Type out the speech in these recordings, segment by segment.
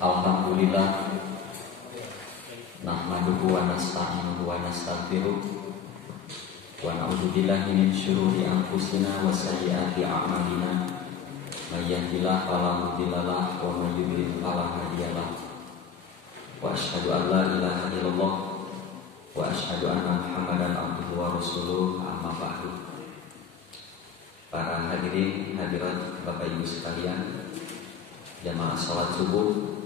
Alhamdulillah, nahmaduhu wa nasta'inuhu wa nastaghfiruh wa na'udzu billahi min syururi anfusina wa sayyiati a'malina. May yahdihillahu fala mudhillalah wa may yudhlil fala hadiyalah. Wa asyhadu an la ilaha illallah wa asyhadu anna Muhammadan abduhu wa rasuluh, amma ba'du. Para hadirin hadirat Bapak Ibu sekalian, jamaah salat subuh,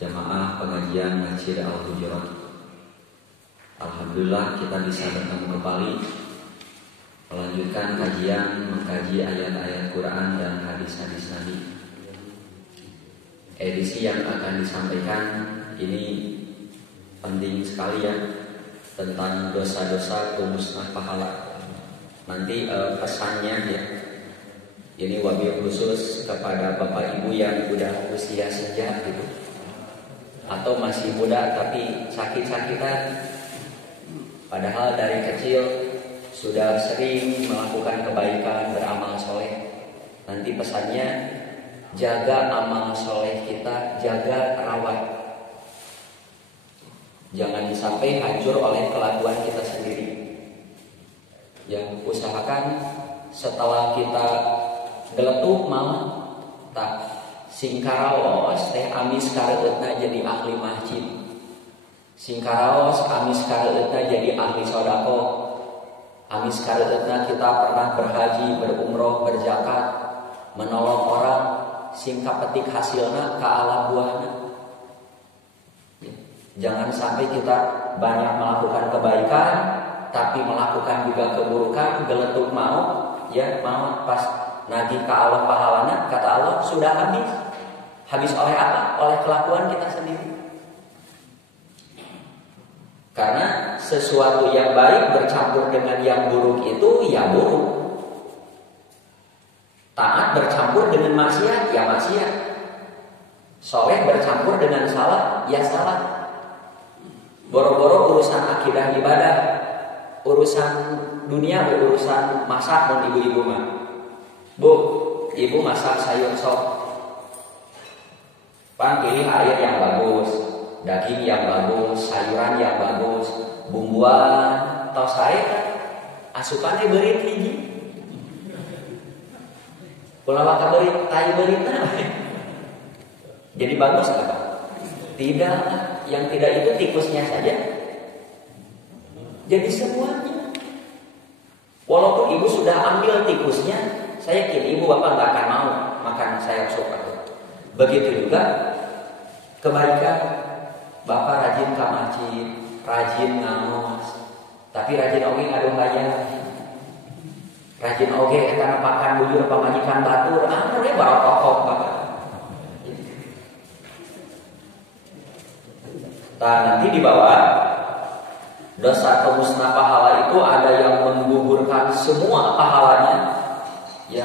jamaah pengajian Masjid Al-Hujurat. Alhamdulillah kita bisa bertemu kembali melanjutkan kajian mengkaji ayat-ayat Quran dan hadis-hadis Nabi. Edisi yang akan disampaikan ini penting sekali ya, tentang dosa-dosa pemusnah pahala. Nanti pesannya ya, ini wabil khusus kepada Bapak Ibu yang udah usia senja gitu, atau masih muda tapi sakit-sakitan, padahal dari kecil sudah sering melakukan kebaikan, beramal soleh. Nanti pesannya, jaga amal soleh kita, jaga rawat, jangan sampai hancur oleh kelakuan kita sendiri. Yang usahakan setelah kita geletuk malam tak singkaraos teh amis kareutna jadi ahli masjid, singkaraos amis kareutna jadi ahli sodako, amis kareutna kita pernah berhaji, berumroh, berzakat, menolong orang, singka petik hasilna ka ala buahna. Jangan sampai kita banyak melakukan kebaikan tapi melakukan juga keburukan, geletuk mau ya, mau pas nagih ke Allah pahalana, kata Allah sudah habis. Habis oleh apa? Oleh kelakuan kita sendiri. Karena sesuatu yang baik bercampur dengan yang buruk itu ya buruk. Taat bercampur dengan maksiat ya maksiat. Soleh bercampur dengan salah ya salah. Boro-boro urusan akidah ibadah, urusan dunia, urusan masak dan ibu-ibu mah. Bu, ibu masak sayur sop, pilih air yang bagus, daging yang bagus, sayuran yang bagus, bumbuan, tos saya asupannya beurit hiji. Kula maka beurit, tai beuritna. Jadi bagus apa? Tidak, yang tidak itu tikusnya saja. Jadi semuanya. Walaupun ibu sudah ambil tikusnya, saya yakin ibu bapak nggak akan mau makan sayur sop. Begitu juga kebaikan. Bapak rajin ke masjid, rajin ngamos, tapi rajin oge ngadong bayar. Rajin oge karena pakan bujur pamajikan batur, dia baru kokok bapak. Nah, nanti di bawah dosa pemusnah pahala itu ada yang menggugurkan semua pahalanya, ya,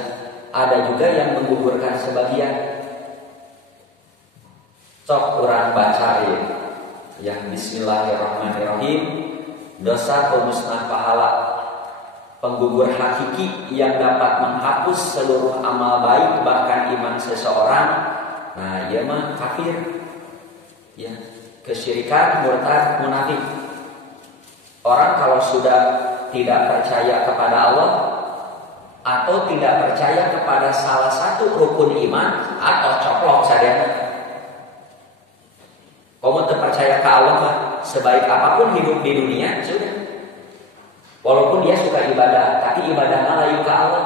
ada juga yang menggugurkan sebagian. Cok urang baca ya, Bismillahirrahmanirrahim. Dosa pemusnah pahala, penggugur hakiki yang dapat menghapus seluruh amal baik bahkan iman seseorang. Nah, ia mah kafir, ya, kesyirikan, murtad, munafik. Orang kalau sudah tidak percaya kepada Allah atau tidak percaya kepada salah satu rukun iman atau coplok sadana, kamu terpercaya ke Allah mah sebaik apapun hidup di dunia sudah. Walaupun dia suka ibadah, tapi ibadahnya lain ke Allah.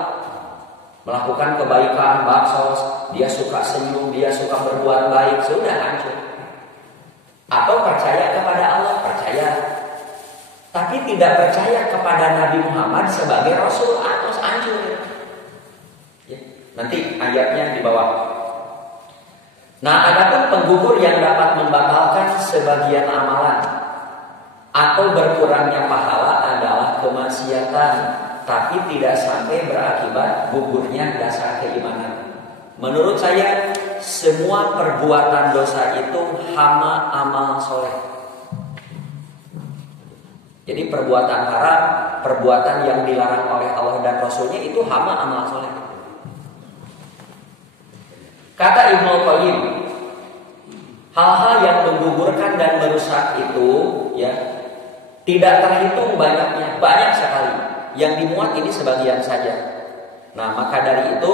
Melakukan kebaikan, baksos, dia suka senyum, dia suka berbuat baik, sudah hancur. Atau percaya kepada Allah, percaya, tapi tidak percaya kepada Nabi Muhammad sebagai Rasul, atau hancur. Ya, nanti ayatnya di bawah. Nah, adapun penggugur yang dapat membatalkan sebagian amalan atau berkurangnya pahala adalah kemaksiatan, tapi tidak sampai berakibat gugurnya dasar keimanan. Menurut saya, semua perbuatan dosa itu hama amal soleh. Jadi perbuatan haram, perbuatan yang dilarang oleh Allah dan Rasulnya itu hama amal soleh. Kata Ibnu Qayyim, Hal-hal yang menggugurkan dan merusak itu ya tidak terhitung banyaknya, banyak sekali. Yang dimuat ini sebagian saja. Nah, maka dari itu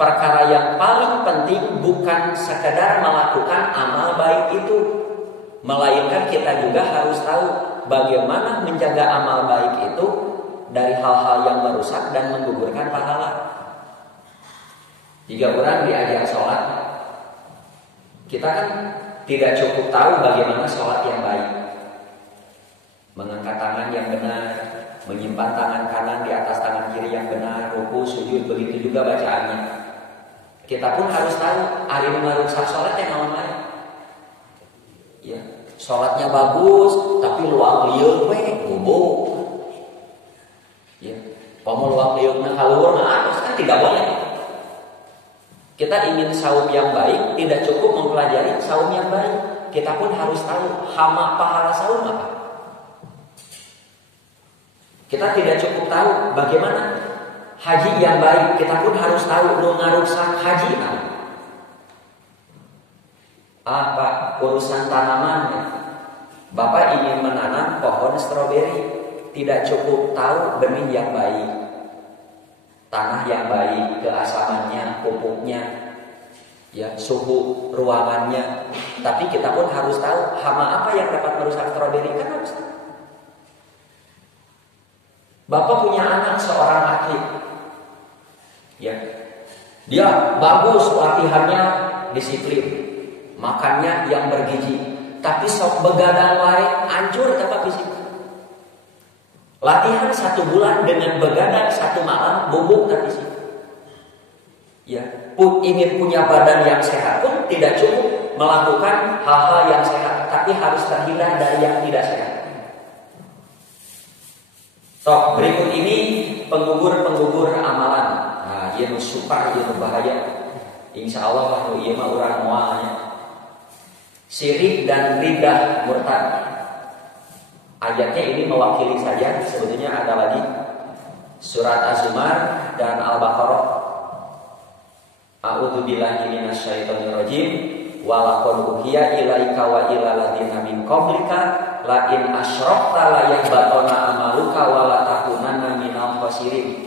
perkara yang paling penting bukan sekedar melakukan amal baik itu, melainkan kita juga harus tahu bagaimana menjaga amal baik itu dari hal-hal yang merusak dan menggugurkan pahala. Jika orang diajar sholat, kita kan tidak cukup tahu bagaimana sholat yang baik. Mengangkat tangan yang benar, menyimpan tangan kanan di atas tangan kiri yang benar, ruku, sujud, begitu juga bacaannya. Kita pun harus tahu ari merusak sholat yang naon ya, sholatnya bagus tapi luang lieur we bubuk. Ya, pomo luang liurna kaluhur kan tidak boleh. Kita ingin saum yang baik, tidak cukup mempelajari saum yang baik. Kita pun harus tahu hama pahala saum apa. Kita tidak cukup tahu bagaimana haji yang baik. Kita pun harus tahu nu ngarusak haji apa. Apa urusan tanaman? Bapak ingin menanam pohon stroberi, tidak cukup tahu benih yang baik, tanah yang baik, keasamannya, pupuknya, ya, suhu ruangannya. Tapi kita pun harus tahu hama apa yang dapat merusak stroberi, kan harus tahu. Bapak punya anak seorang atlet, ya, dia bagus latihannya, disiplin, makannya yang bergizi, tapi sok begadang wae, hancur dapat fisik. Latihan 1 bulan dengan begadang 1 malam, bubuk dan fisik. Ya, ingin punya badan yang sehat pun tidak cukup melakukan hal-hal yang sehat, tapi harus terhindar dari yang tidak sehat. So, berikut ini penggugur amalan. Nah, ia super, ia berbahaya. Insya Allah lah, ia mah orang mualnya. Syirik dan ridah murtad. Ayatnya ini mewakili saja. Sebetulnya ada lagi surat Az-Zumar dan Al-Baqarah. A'udzubillahi minasyaitonirrajim. Wa laqad uhiya ilaika wa ilal ladzina min qablika la in asyrakta la yahbatuna amaluka wa la takunanna minal khasirin.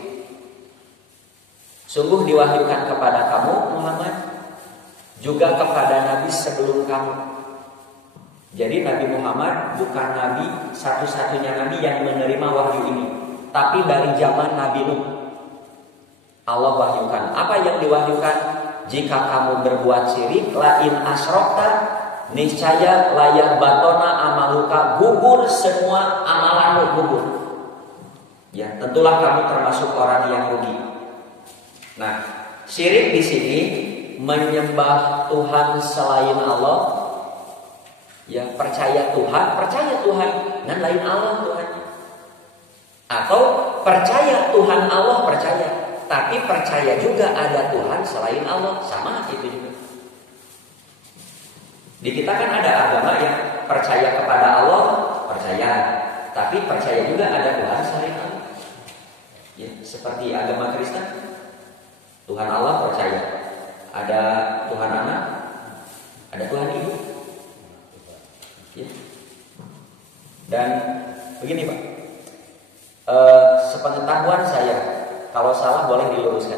Sungguh diwahyukan kepada kamu Muhammad, juga kepada nabi sebelum kamu. Jadi Nabi Muhammad bukan nabi satu-satunya nabi yang menerima wahyu ini, tapi dari zaman Nabi Nuh Allah wahyukan. Apa yang diwahyukan? Jika kamu berbuat syirik, la in asyrakta, niscaya layak batona amaluka, gugur semua amalanmu, gugur. Ya, tentulah kamu termasuk orang yang rugi. Nah, syirik di sini menyembah Tuhan selain Allah. Ya, percaya Tuhan dan lain Allah Tuhannya. Atau percaya Tuhan Allah percaya, tapi percaya juga ada Tuhan selain Allah, sama itu juga. Di kita kan ada agama yang percaya kepada Allah, percaya, tapi percaya juga ada Tuhan selain Allah. Ya, seperti agama Kristen, Tuhan Allah percaya, ada Tuhan Anak, ada Tuhan Ibu. Ya. Dan begini Pak, sepengetahuan saya, kalau salah boleh diluruskan.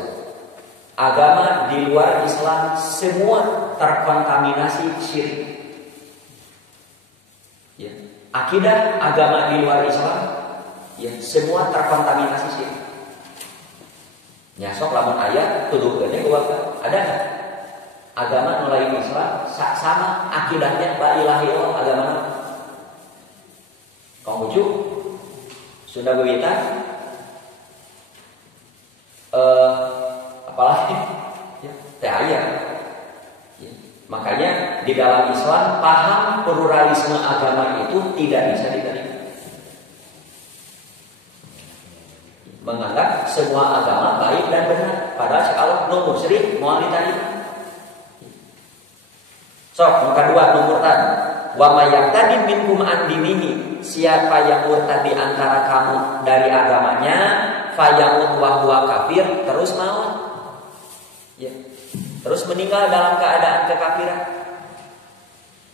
Agama di luar Islam semua terkontaminasi syirik. Ya. Akidah agama di luar Islam, ya, semua terkontaminasi syirik. Nyasok lamun ayat tuduhkeunnya ku bapak, ada enggak? Agama mulai Islam sama akidahnya la ilaha illallah, agama Konghucu Sunda Wiwitan, apalagi ya, ya. Makanya di dalam Islam paham pluralisme agama itu tidak bisa diterima. Menganggap semua agama baik dan benar, padahal kalau nu musyrik moal diterima. Sok, muka 2 murtad. Wa may yartadi minkum an dinihi, siapa yang murtad di antara kamu dari agamanya, fayamut wa huwa kafir, terus maut. Ya. Terus meninggal dalam keadaan kekafiran.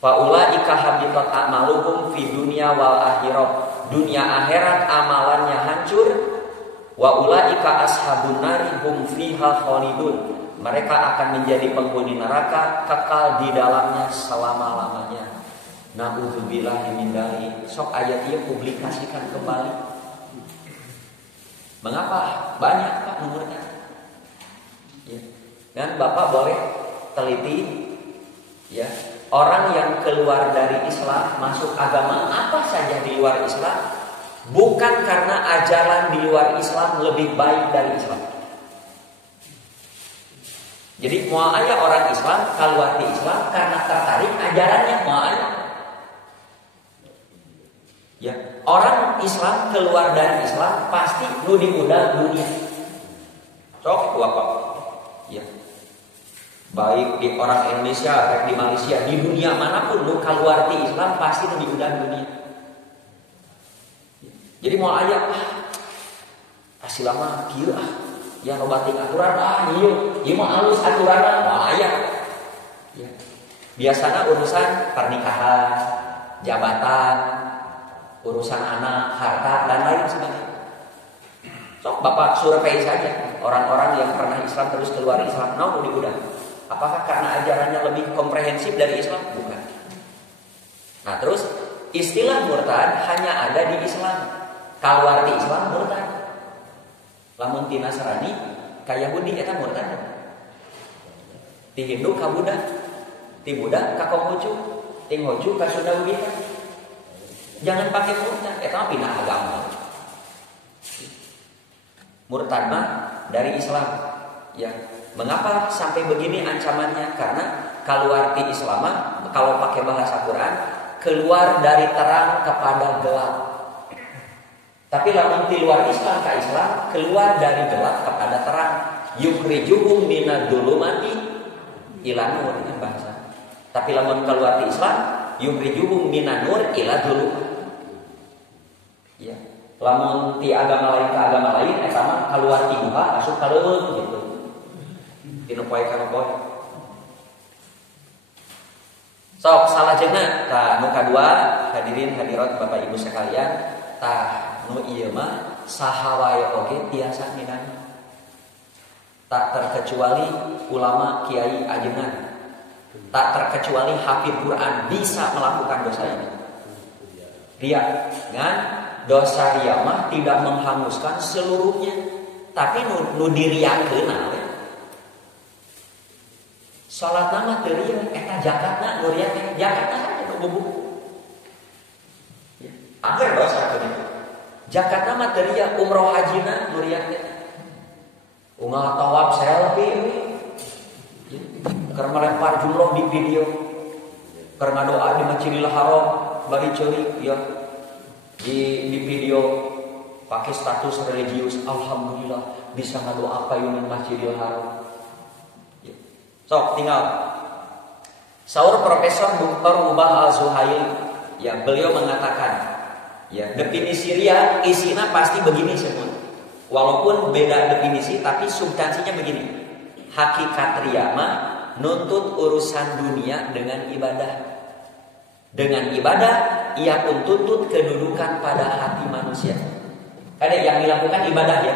Faulaika habitat a'maluhum fi dunya wal akhirah. Dunia akhirat amalannya hancur. Wa ulaika ashabun nari hum fiha khalidun. Mereka akan menjadi penghuni neraka, kekal di dalamnya selama-lamanya. Na'udzubillahi min dzalik. Sok ayat ieu publikasikan kembali. Mengapa? Banyak Pak nomornya. Ya. Dan Bapak boleh teliti ya. Orang yang keluar dari Islam, masuk agama apa saja di luar Islam, bukan karena ajaran di luar Islam lebih baik dari Islam. Jadi mau aya orang Islam keluar di Islam karena tertarik ajarannya mau aya. Ya, orang Islam keluar dari Islam pasti nu diundang dunia. Sok apa? Ya. Baik di orang Indonesia, baik di Malaysia, di dunia manapun nu keluar di Islam pasti nu diundang dunia. Jadi mau aya pasti lama kieu yang obatin aturan ieu mah halus aturan mah aya. Ya. Biasanya urusan pernikahan, jabatan, urusan anak, harta dan lain sebagainya. Sok Bapak survei saja orang-orang yang pernah Islam terus keluar Islam, mau diundang. Apakah karena ajarannya lebih komprehensif dari Islam? Bukan. Nah, terus istilah murtad hanya ada di Islam. Keluar di Islam murtad. Lamun ti Nasrani ka Yahudi eta murtad. Ti Hindu ka Buddha, ti Buddha ka Konghucu, ti Konghucu ka Sunda Buddha. Jangan pakai murtad, eta pindah agama. Murtad mah dari Islam. Ya, mengapa sampai begini ancamannya? Karena keluar di Islam kalau pakai bahasa Quran, keluar dari terang kepada gelap. Tapi lamun di luar Islam ke Islam, keluar dari gelap kepada terang. Yukhrijuhum minadh-dhulumati ila nur, ini bahasa. Tapi lamun keluar di Islam, yukhrijuhum minan-nur ila dhulumat. Ya. Lamun di agama lain ke agama lain, eta mah keluar ti duha masuk ka leuweung gitu. Dinu poe kana poe. Sok salajengna tah nu kadua, hadirin hadirat Bapak Ibu sekalian, tah nu ieu mah saha wae oge tiasa midana. Tak terkecuali ulama kiai ajengan. Tak terkecuali hafid Quran bisa melakukan dosa ini. Dia kan dosa ria mah tidak menghanguskan seluruhnya, tapi nu diriakeun we. Salat nama teu ria eta zakatna nu ria teh zakatna saja nu bubuk. Ya, akhir dosa teh. Zakatna mah teu ria, umroh hajina nu ria teh. Unggal tawaf selfie we. Ya, keur melempar jumroh di video. Keur ngadoa di Masjidil Haram bari ceurik ya. Di video pakai status religius, alhamdulillah bisa ngadoa payungan Masjidil Haram. Ya. Sok tinggal saur Profesor Dr. Mubah Al-Zuhail, ya beliau mengatakan, ya definisi ria isinya pasti begini semua. Walaupun beda definisi tapi substansinya begini. Hakikat ria mah nuntut urusan dunia dengan ibadah. Dengan ibadah ia pun tuntut kedudukan pada hati manusia. Ada yang dilakukan ibadah ya.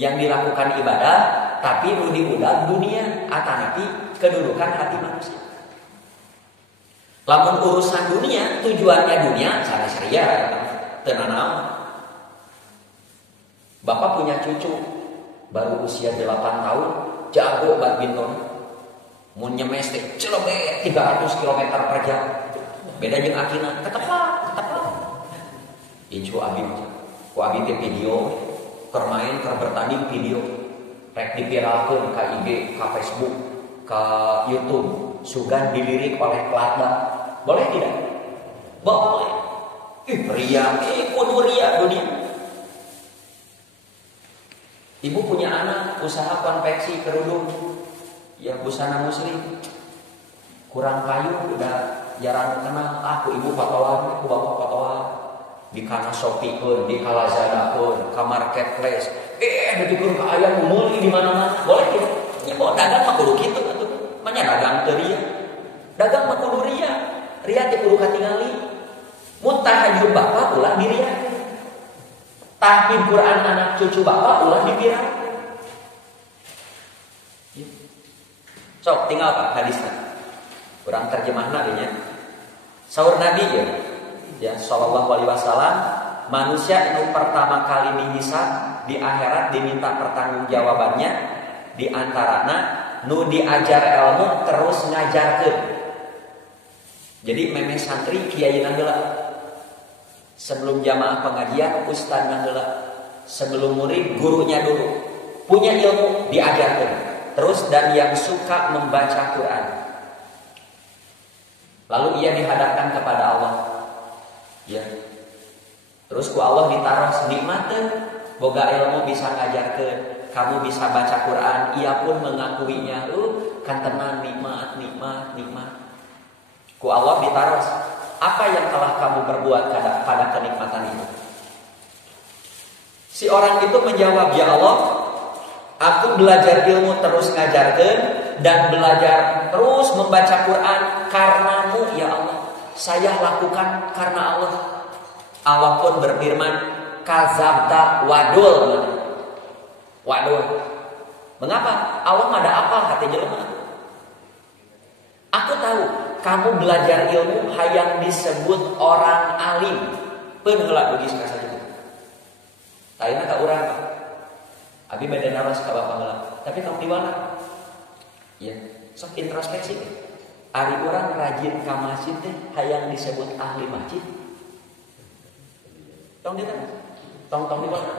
Yang dilakukan ibadah tapi nu diudag dunia atanapi kedudukan hati manusia. Lamun urusan dunia, tujuannya dunia sari-saria teu nanaon. Bapak punya cucu baru usia 8 tahun, jago badminton. Mun nyemes teh celebet 300 km per jam. Beda jeung akina, ketepak. Incu abi ku abi teh video keur main keur bertanding video rek dipiralkeun ka IG, ka Facebook, ka YouTube, sugan dilirik oleh pelatda. Boleh tidak? Boleh. Ria, kudu ria dunia. Ibu punya anak usaha konveksi kerudung, ya busana muslim, kurang kayu udah jarang kenal. Aku ibu patoan, aku bapak patoan di kana Shopee pun, di Lazada pun, ka marketplace. Ditukur ka ayam meuli di mana-mana. Boleh tidak? Ya mau dagang mah kudu kitu atuh. Manya dagang teu ria. Dagang mah kudu ria. Ria teh kudu katingali. Mun tahajud bapak ulah dirian. Tahfidz Quran anak cucu bapak ulah dipirang. Sok tinggal Pak hadisnya. Kurang terjemahna nya. Saur Nabi ya sallallahu alaihi wasallam, manusia itu pertama kali dihisab di akhirat diminta pertanggungjawabannya di antarana nu diajar ilmu terus ngajarkeun. Jadi meme santri kiyaina heula. Sebelum jamaah pengajian ustadzna heula. Sebelum murid gurunya dulu. Punya ilmu diajarkeun. Terus dan yang suka membaca Quran. Lalu ia dihadapkan kepada Allah. Ya. Terus ku Allah ditaruh nikmateun, boga ilmu bisa ngajarkeun, kamu bisa baca Quran, ia pun mengakuinya, kan tenan nikmat. Ku Allah ditaruh, apa yang telah kamu perbuat pada kenikmatan itu? Si orang itu menjawab, ya Allah, aku belajar ilmu terus ngajarkeun dan belajar terus membaca Quran karenamu ya Allah. Saya lakukan karena Allah. Allah pun berfirman, kazabta wadul. Wadul. Mengapa? Allah ada apa hati jelema? Aku tahu kamu belajar ilmu hayang disebut orang alim. Pun heula beugi saja. Lainna ka urang Pak. Abi beda naras ka bapak heula. Tapi kamu di mana? Ya, sok introspeksi. Ari urang rajin ka masjid teh hayang disebut ahli masjid. Tong di mana? Tong di mana?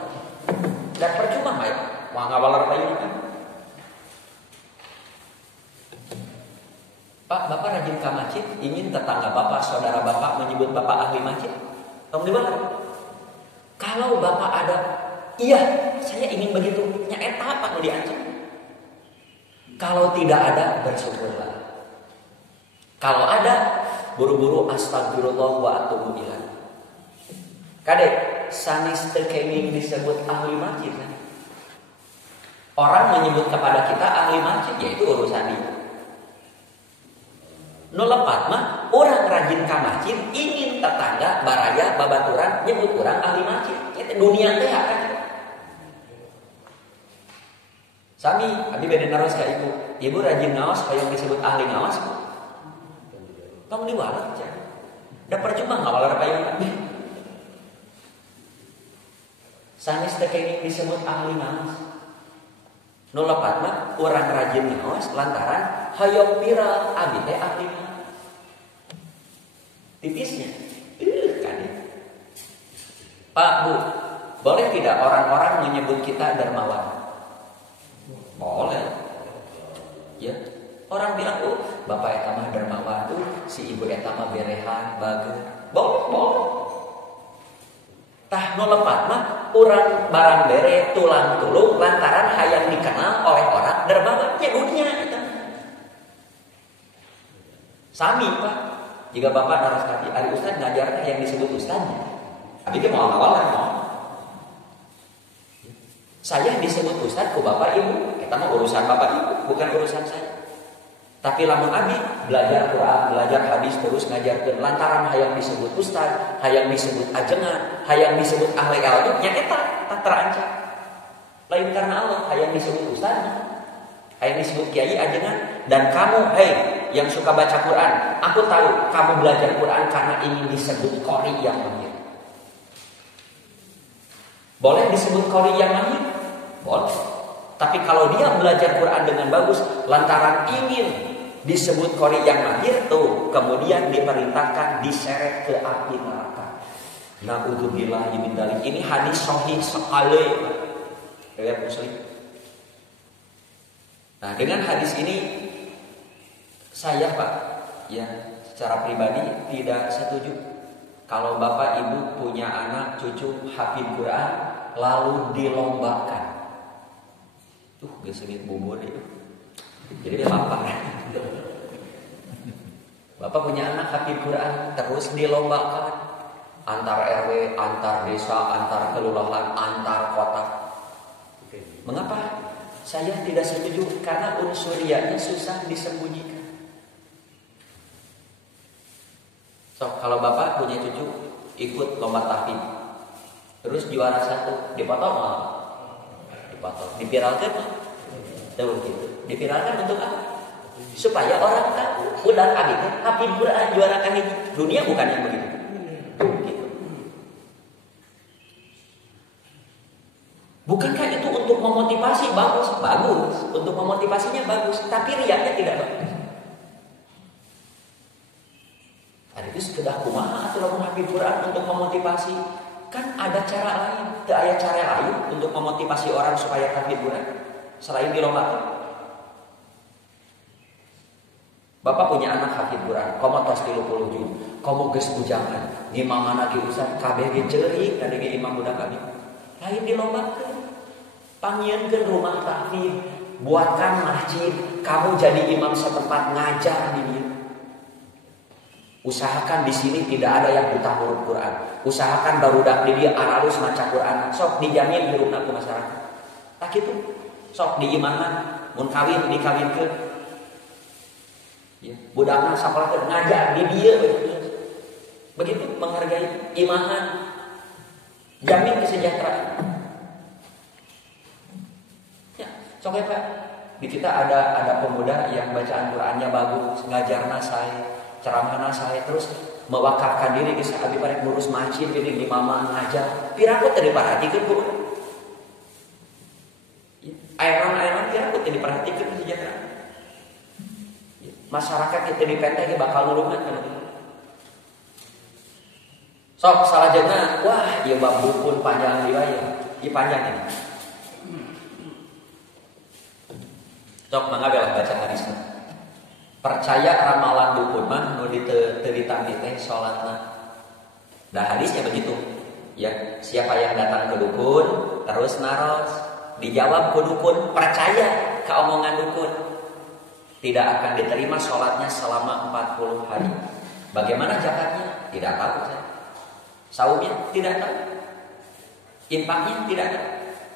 Dan percuma mah mau ngawalar payun kan. Pak, bapak rajin ka masjid, ingin tetangga bapak, saudara bapak menyebut bapak ahli masjid. Tong di mana? Kalau bapak ada, iya, saya ingin begitu. Nya eta apa nu diancam? Kalau tidak ada, bersyukurlah. Kalau ada, buru-buru astagfirullah wa atubu ilaih. Kadek, sanes teu kenging disebut ahli masjid. Kan? Orang menyebut kepada kita ahli masjid, yaitu urusan dia. Nu lepat mah, orang rajin ka masjid, ingin tetangga, baraya, babaturan, nyebut orang ahli masjid. Itu dunia teh kan. Sami, abi beda naros ka ibu. Ibu rajin ngaos, hayang disebut ahli ngaos. Tong diwalat aja. Da percuma ngawalar payung abi. Sanes teh kenging disebut ahli ngaos. Nu lepat mah urang rajin ngaos lantaran hayang viral abi teh ahli ngaos. Tipisnya. Kan. Pak, Bu, boleh tidak orang-orang menyebut kita dermawan? Boleh. Ya. Orang bilang, bapak eta mah dermawan, si ibu eta mah berehan, bager. Boleh. Tah nu lepat mah urang barang bere tulang tulung lantaran hayang dikenal oleh orang dermawan nya dunia eta. Sami, Pak. Jika bapak naras kaki, ari ustad ngajarkan yang disebut ustadnya. Abi ge mau awal mau. Saya disebut ustad ku bapak ibu, eta mah urusan bapak ibu, bukan urusan saya. Tapi lamun abi belajar Quran, belajar hadis terus ngajarkeun lantaran hayang disebut ustad, hayang disebut ajengan, hayang disebut ahli ilmu, nya eta tak terancam. Lain karena Allah hayang disebut ustad, hayang disebut kiai ajengan, dan kamu yang suka baca Quran, aku tahu kamu belajar Quran karena ingin disebut qori yang mahir. Boleh disebut qori yang mahir? Boleh. Tapi kalau dia belajar Quran dengan bagus lantaran ingin disebut qori yang mahir tuh, kemudian diperintahkan diseret ke api neraka. Na'udzubillahi min dzalik. Ini hadis sahih sekali. Riwayat Muslim. Nah, dengan hadis ini saya Pak, ya secara pribadi tidak setuju kalau bapak ibu punya anak cucu hafid Quran lalu dilombakan. Gesengit bubur itu. Jadi dia lapar. Bapak punya anak hafid Quran terus dilombakan antar RW, antar desa, antar kelurahan, antar kota. Mengapa? Saya tidak setuju karena unsuriannya susah disembunyikan. So, kalau bapak punya cucu ikut lomba tahfidz, terus juara 1, dipotong nggak? Dipotong, dipiralkan? Tahu gitu. Dipiralkan untuk apa? Supaya orang tahu, udah abis hafid Quran juara kahiji. Dunia bukan yang begitu. Gitu. Bukankah itu untuk memotivasi? Bagus, bagus. Untuk memotivasinya bagus, tapi riaknya tidak bagus. Ada itu sekedar kumaha atau lamun hafid Quran untuk memotivasi? Kan ada cara lain. Tidak ada cara lain untuk memotivasi orang supaya hafid Quran selain dilombakan. Bapak punya anak hafid Quran, komo tos 30 juz, komo geus bujangan, di mamana ge usah kabeh ge ceurik tadi ge imam budak kami. Lain dilombakeun. Pangieunkeun rumah tahfidz, buatkan masjid, kamu jadi imam setempat ngajar di dieu. Usahakan di sini tidak ada yang buta huruf Quran. Usahakan barudak di dieu aralus maca Quran. Sok dijamin hirupna ku masyarakat. Tak kitu. Sok diimangan, mun kawin dikawinkeun. Ya, budakna sakola teh ngajar di dieu begitu menghargai imaman, jamin kesejahteraan. Ya, sok Pak. Di kita ada pemuda yang bacaan Qur'annya bagus, ngajarna sae, ceramahna sae, terus mewakafkan diri geus abi parek ngurus masjid di mama ngajar. Piraku teh diparhatikeun ku. Ayeuna piraku teh diparhatikeun kesejahteraan. Masyarakat kita di PT bakal nurungan kan itu. Sok salah jenah, wah ieu bab dukun panjang riwayat. Ieu panjang ini. Sok mangga belah baca hadisna. Percaya ramalan dukun mah nu ditampi teh salatna. Nah hadisnya begitu. Ya, siapa yang datang ke dukun terus naros, dijawab ke dukun, percaya ke omongan dukun, tidak akan diterima sholatnya selama 40 hari. Bagaimana zakatnya? Tidak tahu saya. Saumnya? Tidak tahu. Infaknya? Tidak tahu.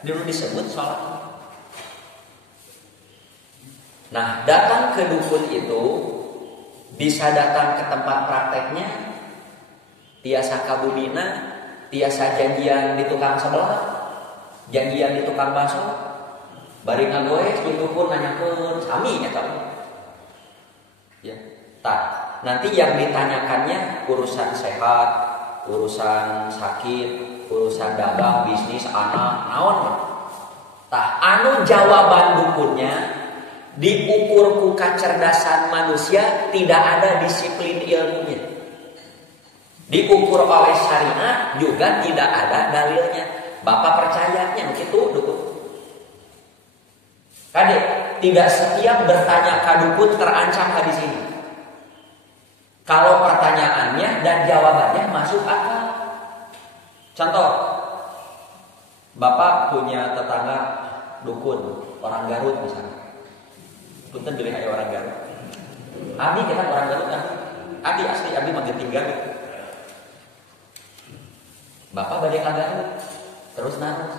Dulu disebut sholat. Nah, datang ke dukun itu bisa datang ke tempat prakteknya, tiasa kabudina, tiasa janjian di tukang sebelah, janjian di tukang bakso, bari ngagoes di dukun nanyakeun sami nya tahu. Ya, tak. Nanti yang ditanyakannya urusan sehat, urusan sakit, urusan dagang, bisnis, anak, naon. Tah, anu jawaban dukunnya diukur ku kecerdasan manusia, tidak ada disiplin ilmunya. Diukur oleh syariat juga tidak ada dalilnya. Bapak percayanya begitu dukun. Kadek, tidak setiap bertanya ke dukun terancam hadis ini. Kalau pertanyaannya dan jawabannya masuk akal. Contoh, Bapak punya tetangga dukun, orang Garut misalnya. Punten pilih aja orang Garut. Abi kita orang Garut kan. Abi asli, Abi manggenting Garut. Bapak badai ka Garut. Terus naros.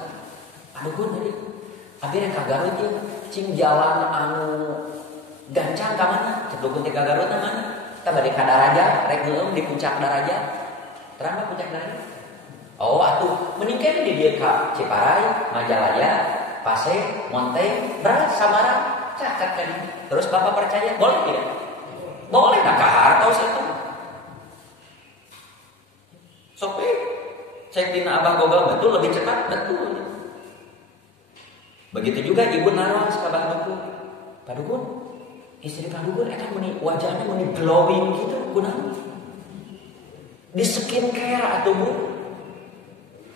Dukun tadi. Abi rek ka Garut ya. Cing jalan anu gancang ka mana? Cek dukun teh ka Garut na mana? Kita badai ka Daraja, rek ngeueum di puncak Daraja. Terang ka puncak Daraja? Oh, atuh meningkeun di dieu ka Ciparai, Majalaya, Paseh, Monteng, Beras, Samarang, caket kan. Terus Bapak percaya? Boleh tidak? Boleh, nah kahar tau satu. Sope, cek dina Abang Google betul lebih cepat, betul. Begitu juga ibu naros ke Pak Dukun. Pak Dukun, istri Pak Dukun eta meni wajahnya meni glowing gitu, kunaon? Di skincare atuh Bu.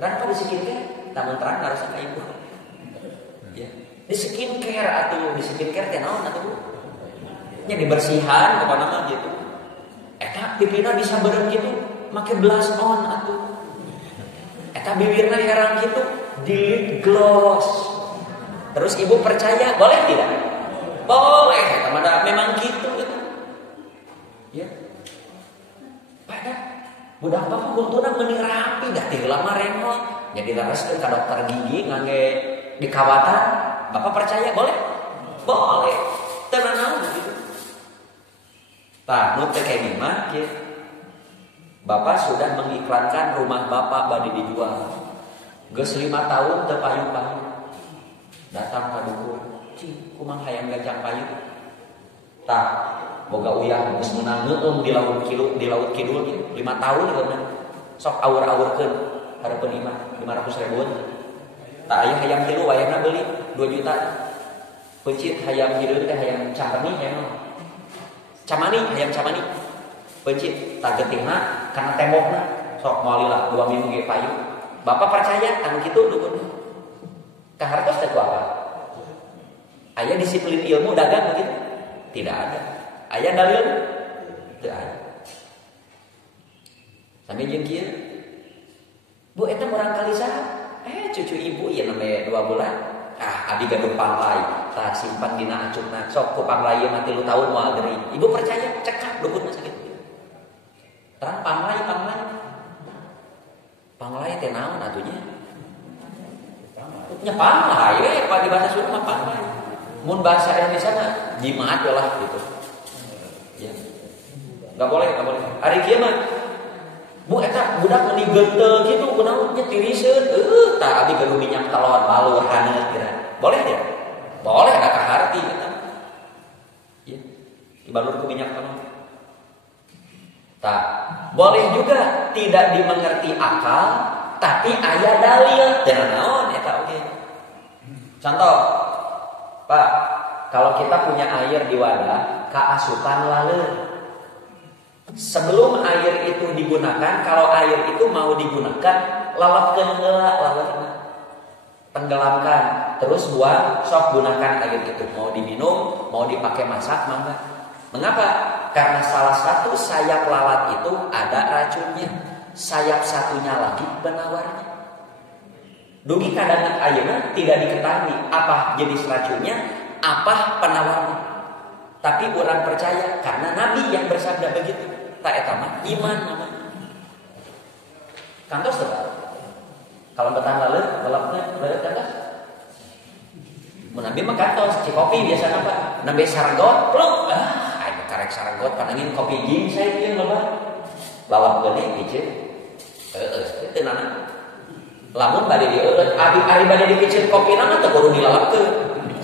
Kenapa di skincare? Tamun terang harus ka ibu. Ya. Di skincare atuh, di skincare teh naon atuh Bu? Nya dibersihan pokona mah gitu. Eta pipina bisa beureum gitu, make blush on atuh. Eta bibirna herang gitu, di lip gloss. Terus ibu percaya, boleh tidak? Boleh, teman-teman memang gitu. Ya. Pada budak bapak buntuna meni rapi dah ti lama remot. Jadi lareskeun ka dokter gigi ngangge dikawatan. Bapak percaya boleh? Boleh. Teu naon gitu. Tah, nu teh kayak gimana kieu? Bapak sudah mengiklankan rumah Bapak bade dijual. Geus 5 tahun teu payu-payu. Datang ka dukun, "Cing, kumaha hayang gajang payu?" Tah, boga uyah geus meunang ngeueum di laut kidul 5 tahun geuna. Sok awur-awurkeun hareupeun imah 500.000. Tak aya hayam hilu wayahna beuli 2 juta. Pencit hayam hilu teh hayam camani emang. Hayam camani. Pencit tak getihna kana tembokna sok moal lila 2 minggu ge payu. Bapak percaya anu kitu dukun. Kahartos teh ku apa? Aya disiplin ilmu dagang begitu? Tidak ada. Aya dalil? Teu ada. Sami jeung kieu. Bu eta barangkali saha? Cucu ibu ya namanya 2 bulan. Abi gaduh panglai, tah simpan dina acukna. Sok ku panglai mah 3 tahun moal geuring. Ibu percaya cekak dukun mah sakitu. Terang panglai. Panglai teh naon atunya? Nya panglai we apa di bahasa Sunda mah panglai. Mun bahasa Indonesia mah jimat we lah gitu. Ya. Enggak boleh. Ari kieu mah Bu eta budak meuni geunteu kitu kunaon nya tiriseun. Tah abi gaduh minyak telon balur haneut kira. Boleh ya? Boleh ada kaharti eta. Ya. Dibalur ku minyak telon. Tak, boleh juga tidak dimengerti akal, tapi aya dalil. Jangan naon eta oge. Contoh, Pak, kalau kita punya air di wadah, kaasupan laleur. Sebelum air itu digunakan, kalau air itu mau digunakan, lalapkeun heula laleurna. Tenggelamkan, terus buang, sok gunakan air itu. Mau diminum, mau dipakai masak, mangga. Mengapa? Karena salah satu sayap lalat itu ada racunnya. Sayap satunya lagi penawarnya. Dugi kadang ayeuna tidak diketahui apa jenis racunnya, apa penawarnya. Tapi orang percaya karena Nabi yang bersabda begitu. Tak eta mah iman namanya. Kantos tuh. Kalau betah lelep kantos. Mun Nabi mah kantos, cikopi biasana Pak. Nabi sargot, pluk. Karek saranggot panangin kopi jing saya kieu loba. Lalap geuning piceun. Teu nana. Lamun bade dieueut, ari bade dipiceun kopina mah teu kudu dilalapkeun.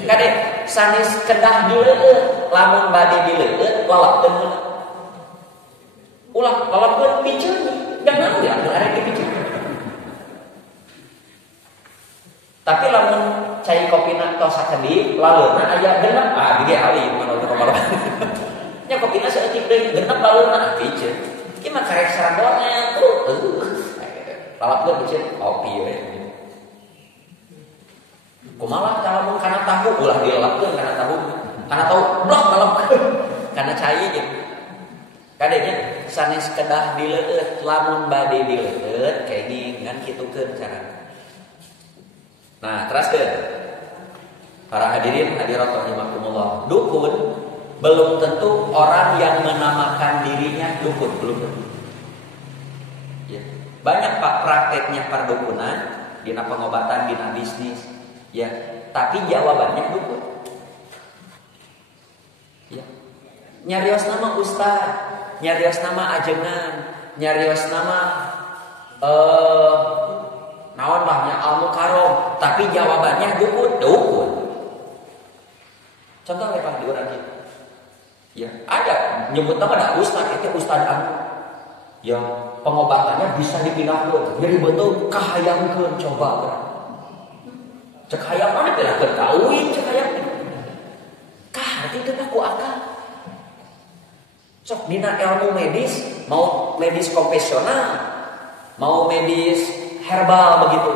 Kade sanes kedah dileueut, lamun bade dileueut lalapkeun heula. Ulah lalapkeun piceun, jangan diambil arek dipiceun. Tapi lamun cai kopina tos sakedi, laleurna aya genep, dige ali manono kamar. Nya kopina saeutik deui genep baleurna piceun. Ieu mah karek sarangotna lalapkeun piceun kopi we. Kumaha lamun kana tahu ulah dilalapkeun kana tahu. Kana tahu blok lalapkeun kana cai ge. Kadenya sanes kedah dileueut lamun bade dileueut kenging ngan kitukeun carana. Nah, teruskeun. Para hadirin hadirat rahimakumullah. Dukun belum tentu orang yang menamakan dirinya dukun, belum tentu. Ya. Banyak Pak prakteknya perdukunan, dina pengobatan, dina bisnis, ya. Tapi jawabannya dukun. Ya. Nyarios nama ustaz, nyarios nama ajengan, nyarios nama naon lahnya al-mukarram, tapi jawabannya dukun. Contoh Pak di orang kita. Ya, ada nyebut nama ada ustaz, itu ustaz anu yang pengobatannya bisa dipindahkeun. Jadi betul kahayangkeun coba berarti. Cek hayang mana pindahkeun kawin cek hayang. Arti itu aku akal. Sok dina ilmu medis, mau medis konvensional, mau medis herbal begitu.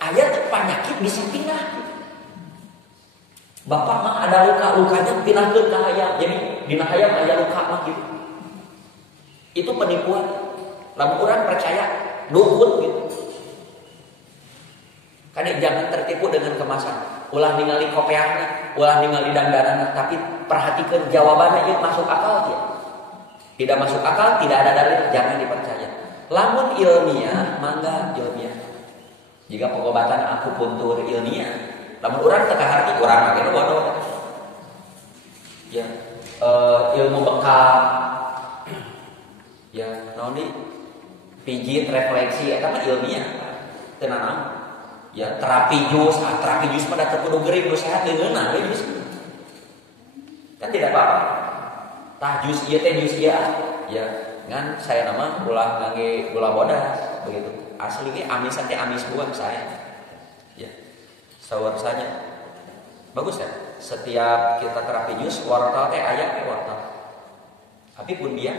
Ayat penyakit bisa pindah. Bapak mah ada luka-lukanya pinahkeun ka hayam. Jadi dina hayam aya luka mah gitu. Itu penipuan. Lamun urang percaya dukun gitu. Kade jangan tertipu dengan kemasan. Ulah ningali kopeana, ulah ningali dandanana, tapi perhatikan jawabannya itu masuk akal ya. Tidak masuk akal, tidak ada dalil, jangan dipercaya. Lamun ilmiah, mangga ilmiah. Jika pengobatan akupuntur ilmiah, lamun urang teu kaharti urang ge bodoh. Ya, ilmu bekal. Ya, naon pijit refleksi eta mah ilmiah tenang ya terapi jus pada teu kudu gering nu sehat deungeunna we jus kan tidak apa-apa tah jus ieu teh jus ieu ya ngan saya nama ulah ngangge gula bodas begitu asli ge amis teh amis buah saya ya sawar saja bagus ya setiap kita terapi jus wortel teh aya wortel tapi pun dia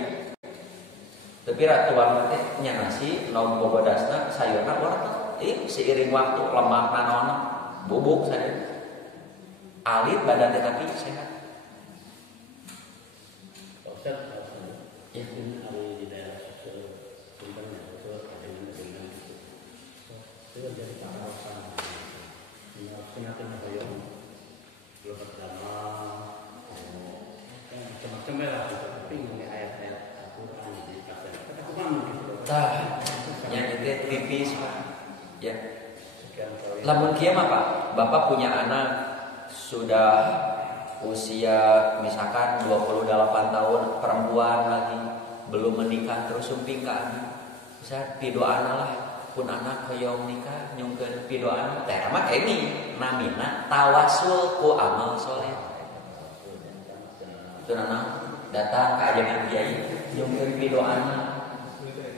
tapi ratuan teh nya nasi naon bobodasna sayurna wortel seiring waktu lemak naon bubuk saja alit badan teh tapi sehat ya di daerah Sumbernya itu ada dengan itu jadi kawasan semakin hoyong belum pertama macam-macam lah tapi ini ayat-ayat Al-Quran di pasal kata Quran yang itu tipis Pak ya lamun kieu mah Pak Bapak punya anak sudah usia misalkan 28 tahun perempuan lagi belum menikah terus sumping ka anak bisa pidoana lah pun anak hoyong nikah nyungkeun pidoana teh mah ini namina tawasul ku amal soleh itu nana datang ka ajengan kiai nyungkeun pidoana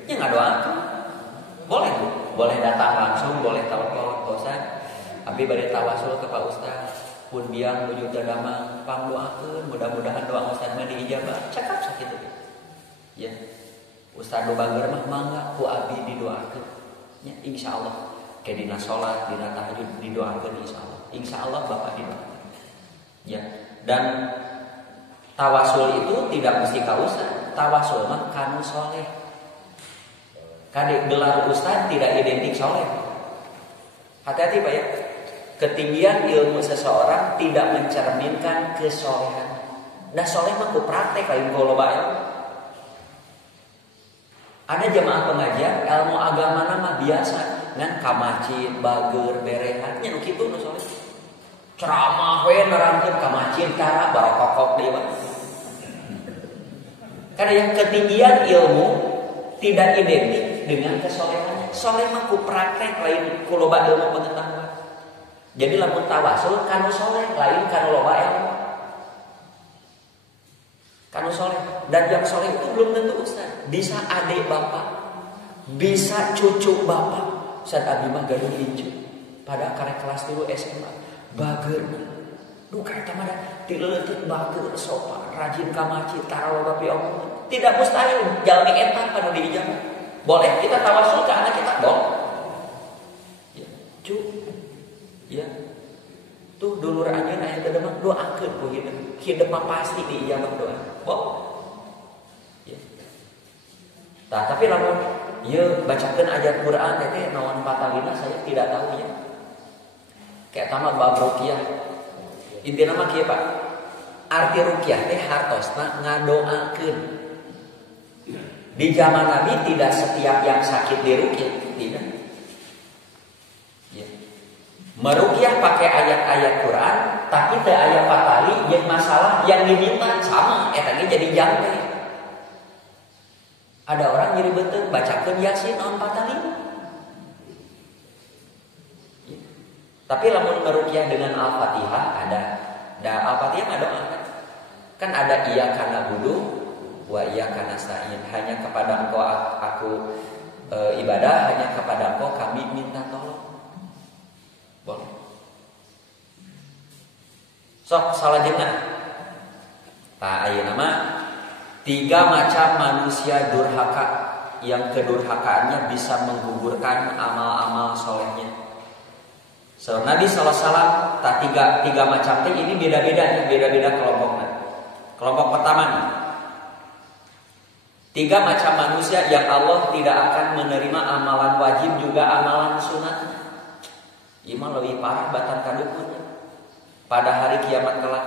nya ngadoakeun boleh datang langsung boleh telepon bosan abi bade tawasul ke Pak Ustaz pun biang menuju damang pangdoakeun mudah-mudahan doa Ustaz mah diijabah cakap sakitu ya Ustaz do bager mah mangga ku abi didoakeun nya insyaallah ke dina salat dina tahajud didoakeun insyaallah Bapak didoakeun ya dan tawasul itu tidak mesti ka Ustaz tawasul mah kanu saleh kade gelar Ustaz tidak identik saleh hati-hati Pak ya ketinggian ilmu seseorang tidak mencerminkan kesolehan. Dah soleh mah ku praktek lain ku loba ilmu. Ada jamaah pengajian ilmu agama mah biasa ngan ka masjid, bager, berehan nya nu kitu nu soleh. Ceramah we nerangkeun ka masjid cara barokok deui mah. Karena yang ketinggian ilmu tidak identik dengan kesolehannya. Soleh mah ku praktek lain ku loba ilmu pengetahuan. Jadi lamun tawasul kanu soleh lain kanu loba ilmu. Kanu soleh dan yang soleh itu belum tentu Ustaz. Bisa adik bapak, bisa cucu bapak. Ustaz abi mah gaduh incu. Pada karek kelas 3 SMA bager. Duh eta mah ti leutik bager sopan, rajin ka masjid, tarawih tapi Allah. Tidak mustahil jalmi eta panu diijabah. Boleh kita tawasul ke anak kita dong. Ya, cu ya tuh dulur anjeun aya teu demang doakeun ku hideung mah pasti diijabah doa ya tah tapi lamun ieu bacakeun ayat Quran teh naon patalina saya tidak tahu ya kayak tamat bab ruqyah intina mah kieu Pak arti ruqyah teh hartosna ngadoakeun di zaman Nabi tidak setiap yang sakit diruqyah tidak meruqyah pakai ayat-ayat Quran tapi teu aya patali yang masalah yang diminta sama eta ge jadi jangke. Ada orang nyeri beuteung bacakeun Yasin naon patali. Tapi lamun meruqyah dengan Al-Fatihah ada Al-Fatihah mah doa kan ada iya kana budu wa iya kana sa'in hanya kepada Engkau aku ibadah hanya kepada Engkau kami minta tolong. Boleh. Sok salajengna. Tah ayeuna mah 3 macam manusia durhaka yang kedurhakaannya bisa menggugurkan amal-amal solehnya. So Nabi sallallahu alaihi wasallam tah 3 macam teh ini beda-beda kelompoknya. Kelompok pertama nih. 3 macam manusia yang Allah tidak akan menerima amalan wajib juga amalan sunat. Iman lebih parah batan kadukunnya pada hari kiamat kelak.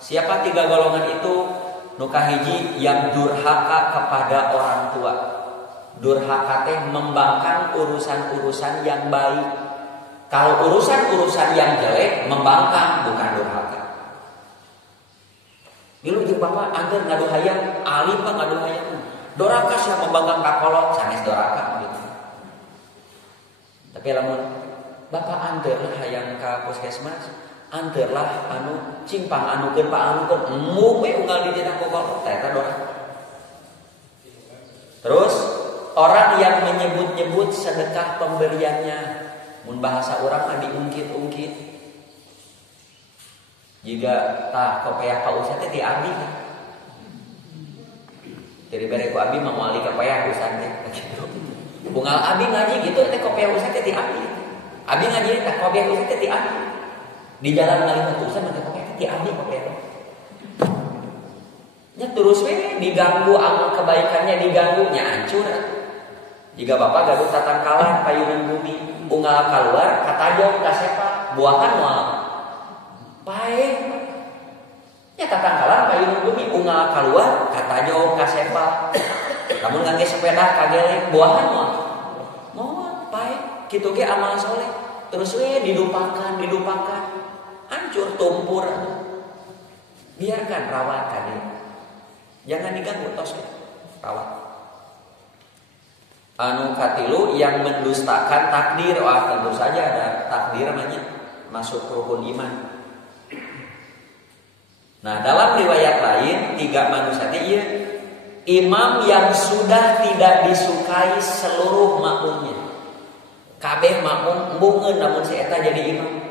Siapa 3 golongan itu? Nukahiji yang durhaka kepada orang tua. Durhaka teh membangkang urusan-urusan yang baik. Kalau urusan-urusan yang jelek membangkang bukan durhaka. Milu jeung bapak angger ngadu hayang, alim mah ngadu hayang. Doraka sia membangkang kakolot sanes doraka gitu. Tapi lamun bapak anteurlah hayang ka puskesmas, anteurlah anu cimpang anukeun paanukeun emu we unggal di dina kokol teh eta doa. Terus orang yang menyebut-nyebut sedekah pemberiannya, mun bahasa urang mah diungkit-ungkit. Jika tah kopeah ka ustaz teh ti abdi kan. Jadi bare ku abdi mah moal kopeah ustaz teh gitu. Bungal abdi ngaji gitu teh kopeah ustaz teh ti abdi. Abdi ngaji teh kopeah ustaz teh ti abdi. Di jalan ngaliwat ustaz mah teh kopeah teh ti abdi kopeah. Nya terus we diganggu amal kebaikannya diganggu nya hancur. Jika bapak gaduh tatangkalan payunan bumi unggal keluar katajong ka sepa buahan moal pae. Nya tatangkalan payunan bumi unggal keluar katajong ka sepa. Namun ngangge sepeda kageleng buahan moal pae. Kitu ge amal soleh. Terus we dilupakan hancur tumpur. Biarkan rawat kade. Jangan diganggu tos rawat. Anu katilu yang mendustakan takdir, tentu saja ada takdir namanya masuk rukun iman. Nah, dalam riwayat lain 3 manusia ieu imam yang sudah tidak disukai seluruh makmumnya. Kabeh makmum embungeun namun si eta jadi imam.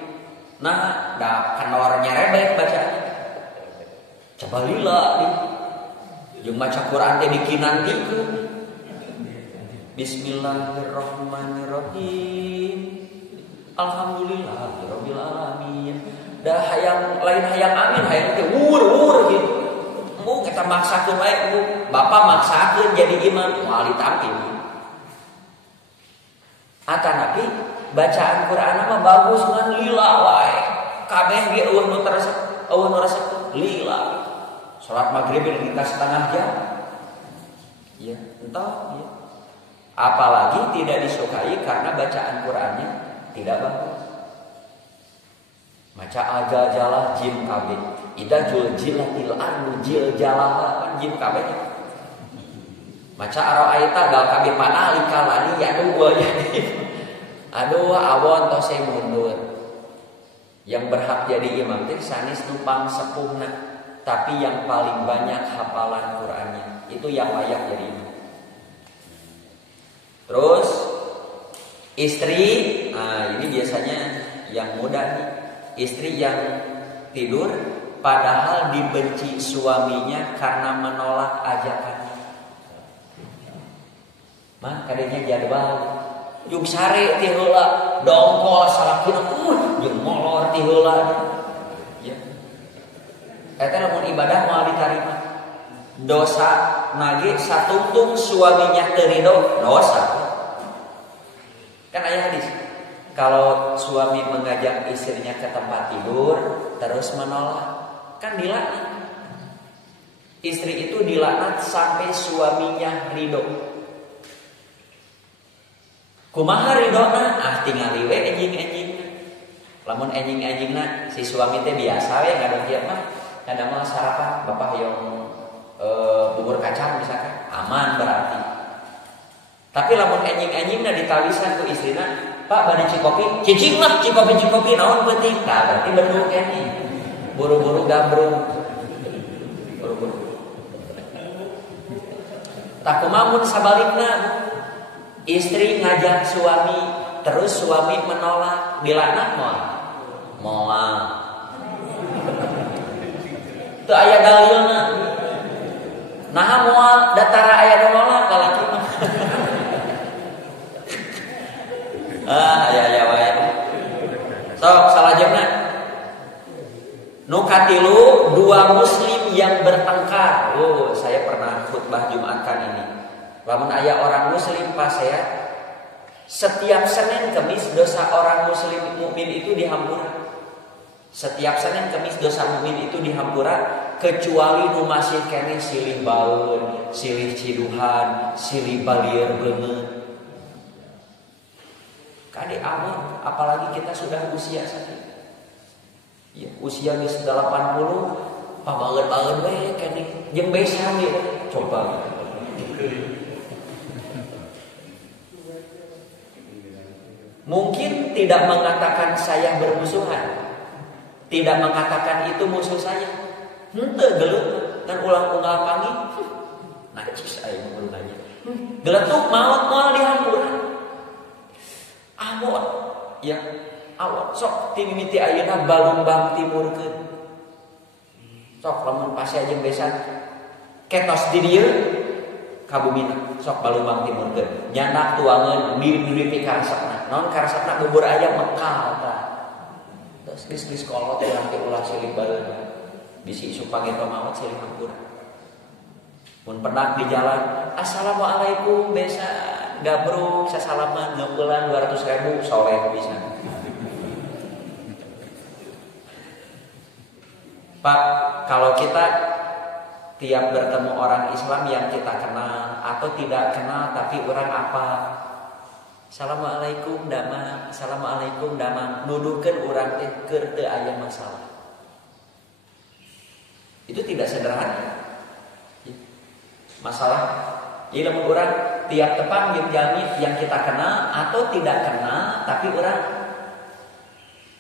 Nah, da kanor nyerebek bacaan. Coba lila nih. Jeung maca Quran teh dikinantikeun. Bismillahirrahmanirrahim. Alhamdulillahirabbil alamin. Da hayang lain hayang amin hayang teh wur gitu. Mu kita maksakeun wae mu. Bapak maksakeun jadi imam moal ditampi. Atanapi bacaan Quran mah bagus ngan lila wae. Kabeh ge eueuh nu resep lila. Salat maghrib kita setengah jam. Ya, entah ya. Apalagi tidak disukai karena bacaan Qur'annya tidak bagus. Maca aja-jalah jim kabeh. Ida jul jilatil ardu jil jalah kan jim kabeh. Maca araita gal kabeh panah likalani ya dua ya. Aduh awon tos mundur. Yang berhak jadi imam teh sanes numpang sepuhna. Tapi yang paling banyak hafalan Qur'annya itu yang layak jadi imam. Terus istri, nah ini biasanya yang muda nih, istri yang tidur padahal dibenci suaminya karena menolak ajakannya. Mah kadenya jadwal, jeung sare ti heula dongkol salakina jeung molor ti heula. Ya. Eta lamun ibadah moal ditarima. Dosa nage satungtung suaminya teu ridho dosa. Kan aya hadis. Kalau suami mengajak istrinya ke tempat tidur terus menolak, kan dilaknat. Istri itu dilaknat sampai suaminya ridho. Kumaha ridona? Tingali we enjing-enjingna. Lamun enjing-enjingna si suami teh biasa we ngadengkeun mah, kadang mah sarapan bapak yang bubur kacang misalkan aman berarti. Tapi lamun enjing-enjingna ditawisan ku istrina, Pak bade cikopi, cicing lah cikopi naon penting. Nah, berarti bener enjing. Buru-buru gambrung. Buru-buru. Tak kumamun sabalikna. Istri ngajak suami, terus suami menolak, dilaknat moal. Teu aya dalilna. Nah moal datara aya nu nolak lalaki mah. Aya wae. Sok salajengna. Nu katilu dua muslim yang bertengkar. Oh, saya pernah khutbah Jumatan ini. Lamun aya orang muslim pas saya setiap Senin Kemis dosa orang muslim mukmin itu dihampura. Setiap Senin Kemis dosa mukmin itu dihampura kecuali nu masih kene silih baeun, silih ciduhan, silih balieur beungeut. Kade aman, apalagi kita sudah usia sakit. Ya, usia geus 80, pabaeun-baeun we kene jeung besan ieu coba. Mungkin tidak mengatakan saya bermusuhan, tidak mengatakan itu musuh saya. Henteu gelut kan ulang unggal pangi. Najis aya ngulanya. Geletuk maot moal dihampuran. Awot ya, awot sok ti mimiti ayeuna balumbang timurkeun. Sok lamun pasea jeung besan ketos di dieu kabumina sok balumbang timurkeun. Nyandak tuangeun di karesepna. Naon karesepna bubur ayam mekal tah. Terus geus kolot urang teh ulah silih baleuna. Bisi isu pagi pamawat silih hampura. Mun penak di jalan, assalamualaikum besa gabruk sasalaman ngeumpeulan 200.000 soleh bisa. Pak, kalau kita tiap bertemu orang Islam yang kita kenal atau tidak kenal tapi orang apa? Assalamualaikum damang, assalamualaikum damang, nuduhkeun urang teh keur teu aya masalah. Itu tidak sederhana. Masalah jadi namun orang tiap tepan yang kita kenal atau tidak kenal tapi orang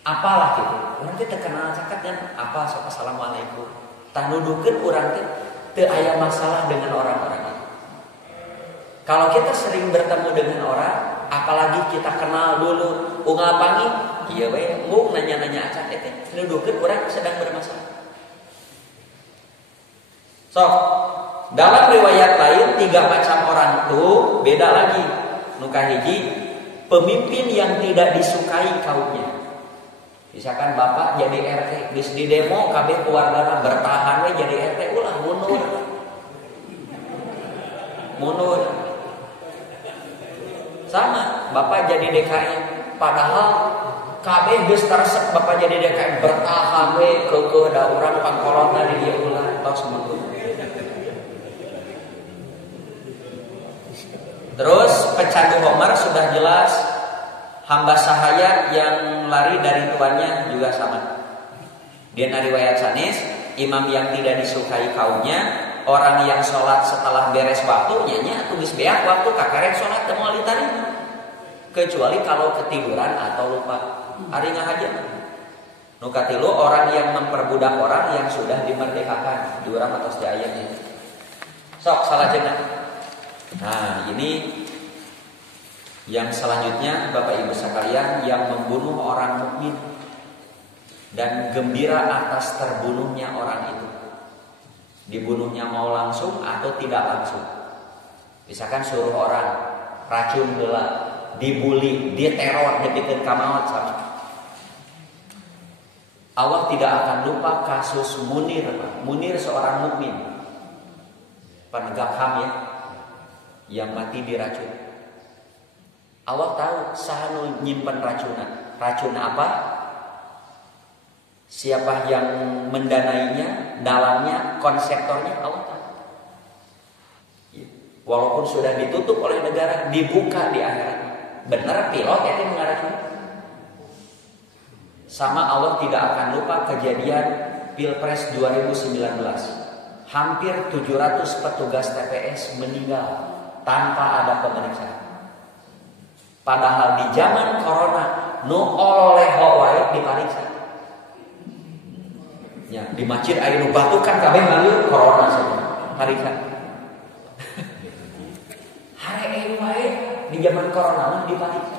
apalah gitu. Orang teh terkenal caket kan apa sok assalamualaikum. Tah nuduhkeun urang teh teu aya masalah dengan orang-orang itu. Kalau kita sering bertemu dengan orang, apalagi kita kenal dulu unggal pangi, ieu we mung nanya-nanya acan teh nuduhkeun urang sedang bermasalah. Sok, dalam riwayat lain 3 macam orang itu beda lagi. Nu kahiji, pemimpin yang tidak disukai kaumnya. Misalkan bapak jadi RT, geus di demo kabeh keluargana bertahan we jadi RT ulah mundur. Mundur. Sama, bapak jadi DKM padahal kabeh geus taresep bapak jadi DKM bertahan we keukeuh da urang pangkolotna di dieu ulah tos mundur. Terus pecandu Homer sudah jelas, hamba sahaya yang lari dari tuannya juga sama. Dia riwayat sanes, imam yang tidak disukai kaumnya, orang yang sholat setelah beres waktunya nya tulis beak waktu kakarek sholat teu moal ditarima. Kecuali kalau ketiduran atau lupa. Ari ngahaja. Nu katilu orang yang memperbudak orang yang sudah dimerdekakan. Di urang atos di ayat ini. Sok salajengna. Nah ini yang selanjutnya Bapak Ibu sekalian, yang membunuh orang mukmin dan gembira atas terbunuhnya orang itu. Dibunuhnya mau langsung atau tidak langsung. Misalkan suruh orang racun heula, dibuli, diteror, dipikeun ka maot sama. Allah tidak akan lupa kasus Munir. Munir seorang mukmin, penegak HAM ya, yang mati diracun. Allah tahu saha nu nyimpen racuna. Racun apa? Siapa yang mendanainya, dalamnya, konseptornya Allah tahu. Walaupun sudah ditutup oleh negara, dibuka di akhirat. Benar pilot itu mengaracun. Sama Allah tidak akan lupa kejadian Pilpres 2019. Hampir 700 petugas TPS meninggal tanpa ada pemeriksaan. Padahal di zaman corona nu oleh wae dipariksa. Ya, di masjid aya nu batukan kabeh ngalieu corona saja. Pariksa. Hari wae di zaman corona mah dipariksa.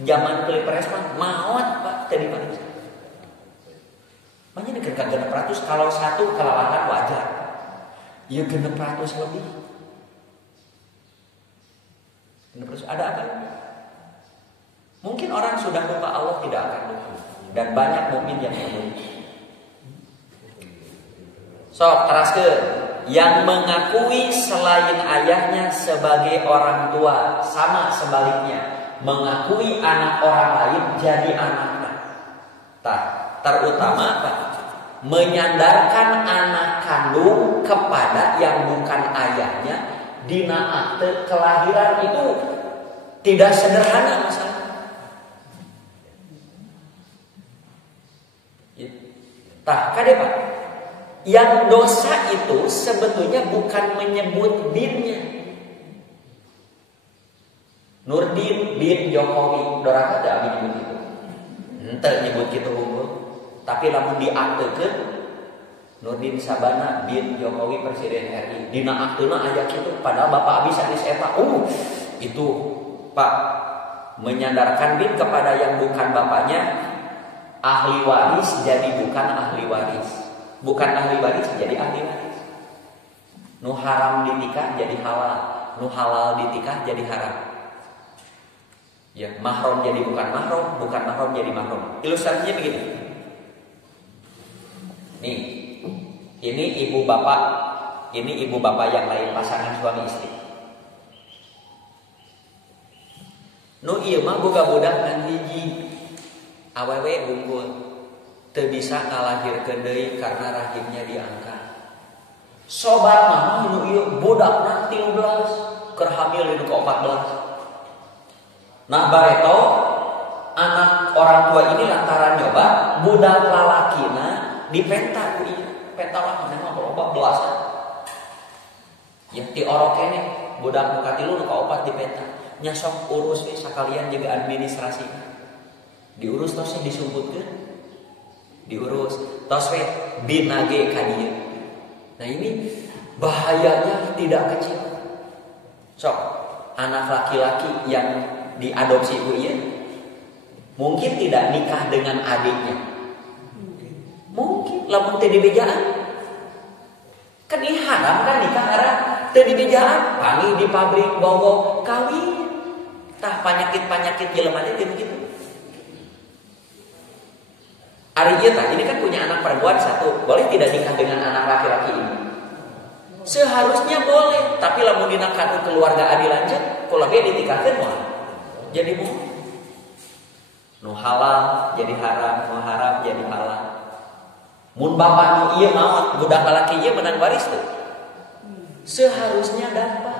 Zaman Pilpres mah maot Pak teu dipariksa. Makanya dekat 600 kalau satu kelelahan wajar. Ya 600 lebih. Terus ada apa? Mungkin orang sudah lupa, Allah tidak akan lupa. Dan banyak mukmin yang lupa. Sok teraskeun, yang mengakui selain ayahnya sebagai orang tua, sama sebaliknya mengakui anak orang lain jadi anaknya. Terutama apa? Menyandarkan anak kandung kepada yang bukan ayahnya dina akte kelahiran itu tidak sederhana masalah. Kade Pak, yang dosa itu sebetulnya bukan menyebut dinnya. Nurdin bin Jokowi. Doraka teh abi nyebut kitu. Henteu nyebut kitu unggul. Tapi lamun diaktekeun Nurdin Sabana bin Jokowi Presiden RI. Dina akteuna aya kitu padahal Bapak Abi sanes eta. Itu Pak menyandarkan bin kepada yang bukan bapaknya, ahli waris jadi bukan ahli waris, bukan ahli waris jadi ahli waris. Nu haram ditikah jadi halal, nu halal ditikah jadi haram. Ya, mahram jadi bukan mahram, bukan mahram jadi mahram. Ilustrasinya begini. Nih, ini ibu bapak yang lain, pasangan suami istri. Nu ieu mah boga budak ngan hiji awewe unggul teu bisa ngalahirkeun deui karena rahimnya diangkat. Sobat mah nu ieu budakna 13 keur hamil di ke 14. Nah bareto anak orang tua ini lantaran nyoba budak lalakina dipenta ku ieu. Penta lah mah loba belasan. Ya ti orok kene budak nu katilu nu ka 4 dipenta. Nya sok urus we sakalian juga administrasi. Diurus tos disumputkeun. Diurus tos we binage ka dieu. Nah ini bahayanya tidak kecil. Sok anak laki-laki yang diadopsi ku ieu mungkin tidak nikah dengan adiknya. Mungkin lamun teu dibejaan. Kan ieu haram kan nikah haram. Teu dibejaan, panggih di pabrik bogo kawin. Tah penyakit-penyakit jelema teh gitu. Ari ieu tah ini kan punya anak perempuan satu, boleh tidak nikah dengan anak laki-laki ini? Seharusnya boleh, tapi lamun dina kartu keluarga adi lanjut, kula ge dinikahkeun moal. Jadi mau nu halal jadi haram, nu haram jadi halal. Mun bapak nu ieu maot budak lalaki ieu menang waris teu? Seharusnya dapat,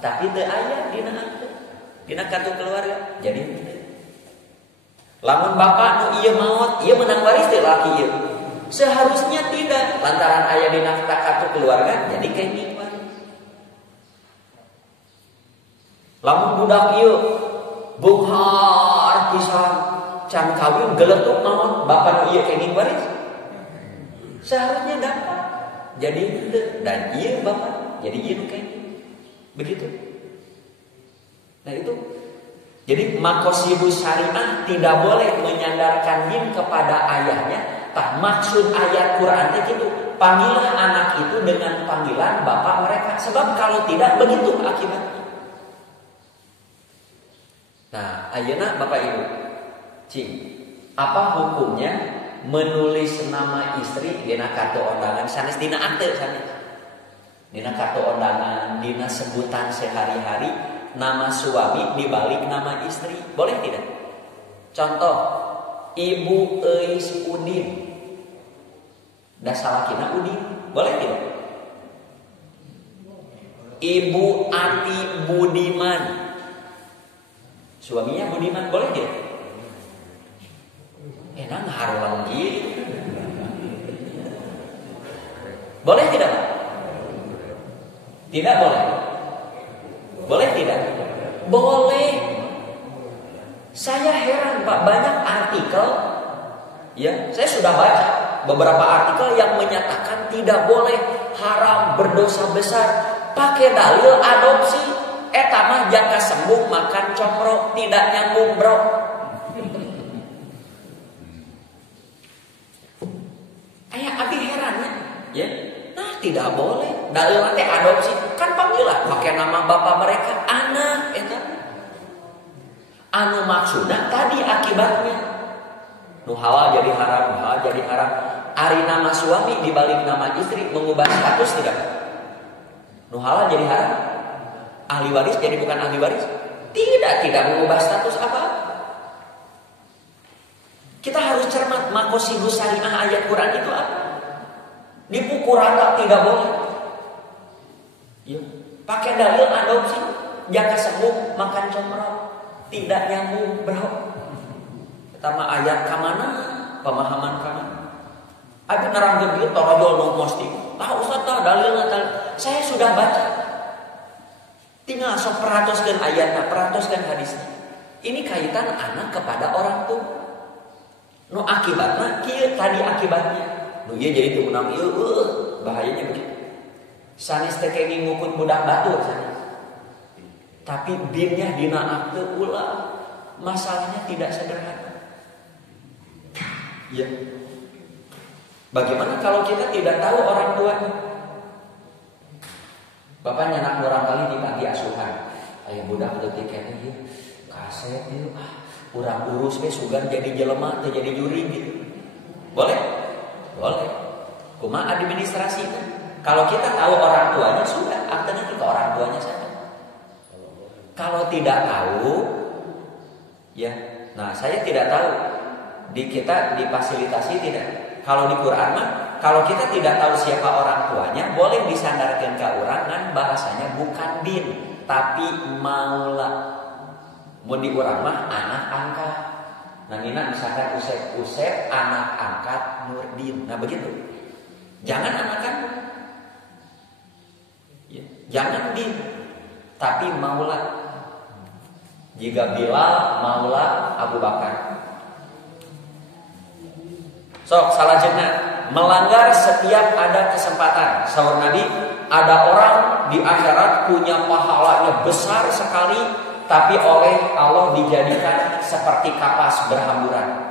tapi teu aya dina akte. Dina kartu keluarga jadi lamun bapak nu ieu maot ieu menang waris teh laki ieu seharusnya tidak lantaran aya dina kartu keluarga jadi kenging waris. Lamun budak ieu bunghar pisan can kawin geletuk maot bapak nu ieu kenging waris seharusnya dapat jadi henteu dan ieu bapak jadi ieu kenging begitu. Nah itu, jadi makosibus syariah tidak boleh menyandarkan din kepada ayahnya. Maksud ayat Quran itu panggillah anak itu dengan panggilan bapak mereka. Sebab kalau tidak begitu akibatnya. Nah, ayeuna Bapak Ibu, cing, apa hukumnya menulis nama istri dina kartu undangan sanes dina akte sanes. Dina kartu undangan, dina sebutan sehari-hari. Nama suami dibalik nama istri, boleh tidak? Contoh, Ibu Eis Udin, dasalakina Udin, boleh tidak? Ibu Ati Budiman, suaminya Budiman, boleh tidak? Enak harulang gitu. Boleh tidak? Tidak boleh. Boleh tidak? Boleh. Saya heran Pak, banyak artikel ya, saya sudah baca beberapa artikel yang menyatakan tidak boleh, haram, berdosa besar, pakai dalil adopsi. Eta mah jaka sembuh makan comro, tidak nyambung bro. Ayah abi herannya, ya. Nah, tidak boleh. Dalil nanti adopsi kan panggilan pakai nama bapak mereka anak eta. Anu maksudna tadi akibatnya nu halal jadi haram, halal jadi haram. Ari nama suami dibalik nama istri mengubah status tidak? Nu halal jadi haram. Ahli waris jadi bukan ahli waris? Tidak mengubah status apa? Kita harus cermat makosibus syariah ayat Quran itu apa? Dipukul rata tidak boleh. Ya, pakai dalil adopsi, jaka sembuh makan comro, tidak nyambung bro. Pertama ayat kamana, pemahaman kamana. Abi nerangkeun ieu torojol nu mesti. Ustaz tah dalilna tah. Saya sudah baca. Tinggal sok perhatoskeun ayatna, perhatoskeun hadisnya. Ini kaitan anak kepada orang tua. Nu akibatna kieu tadi akibatnya. Nu ieu jadi tumunang ieu bahayanya begitu. Sanes teh kenging ngukut budak batur sanes. Tapi dinnya dina akte ulah. Masalahnya tidak sederhana. Ya. Bagaimana kalau kita tidak tahu orang tuanya? Bapak nyanak orang kali di panti asuhan. Aya budak leutik kene ieu. Kaset ieu urang urus we sugan jadi jelema teh jadi juri gitu. Boleh? Boleh. Kumaha administrasi kan? Kalau kita tahu orang tuanya sudah aktenya ke orang tuanya saja. Kalau tidak tahu ya. Nah, saya tidak tahu di kita difasilitasi tidak. Kalau di Quran mah kalau kita tidak tahu siapa orang tuanya boleh disandarkan ke orang kan bahasanya bukan din tapi maula. Mun di urang mah anak angkat. Nah, nina misalkan Usep anak angkat Nurdin. Nah, begitu. Jangan anakan. Ya, jangan din. Tapi maula. Jika Bilal maula Abu Bakar. Sok salajengna melanggar setiap ada kesempatan. Saur Nabi, ada orang di akhirat punya pahalanya besar sekali tapi oleh Allah dijadikan seperti kapas berhamburan.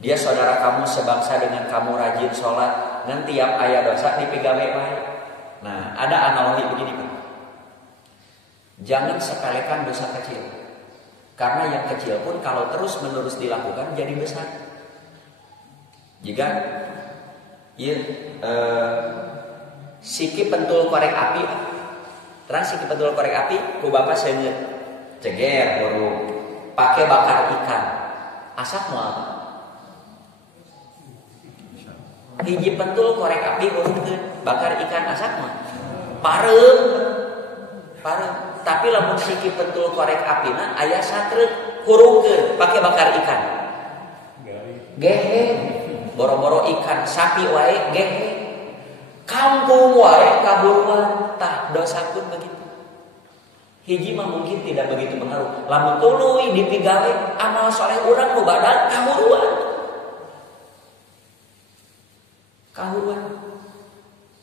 Dia saudara kamu sebangsa dengan kamu rajin sholat, dan tiap aya dosa dipigawe wae. Nah, ada analogi begini Pak. Jangan sepelekan dosa kecil. Karena yang kecil pun kalau terus-menerus dilakukan jadi besar. Jika siki pentul korek api, terang siki pentul korek api, ku bapak seungeut ceger burung, pakai bakar ikan, asap moal. Hiji pentul korek api urungkeun, bakar ikan asap moal. Pareum. Tapi lamun siki pentul korek apina aya satreuk hurungkeun, pakai bakar ikan. Gehe, boro-boro ikan sapi wae gehe. Kampung wae kaburuan, tah dosa pun begitu. Hiji mah mungkin tidak begitu pengaruh. Lamun tuluy dipigawe amal soleh urang nu badag kahuruan.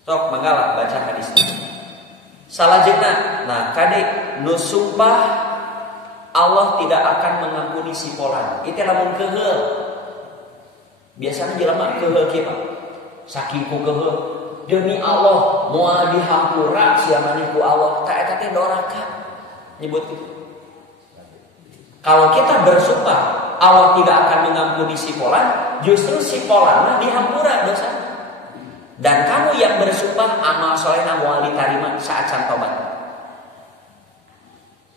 Sok mangga baca hadis. Salajengna, nah kade nu sumpah Allah tidak akan mengampuni si polan. Itu lamun keheul. Biasanya jelema keheul kieu Pak. Saking ku keheul, demi Allah moal dihampura sia maneh ku Allah. Ta eta teh doraka. Nyebut gitu. Kalau kita bersumpah Allah tidak akan mengampuni si polan, justru si polan mah dihampura dosa. Dan kamu yang bersumpah amal solehna moal diterima saat can tobat.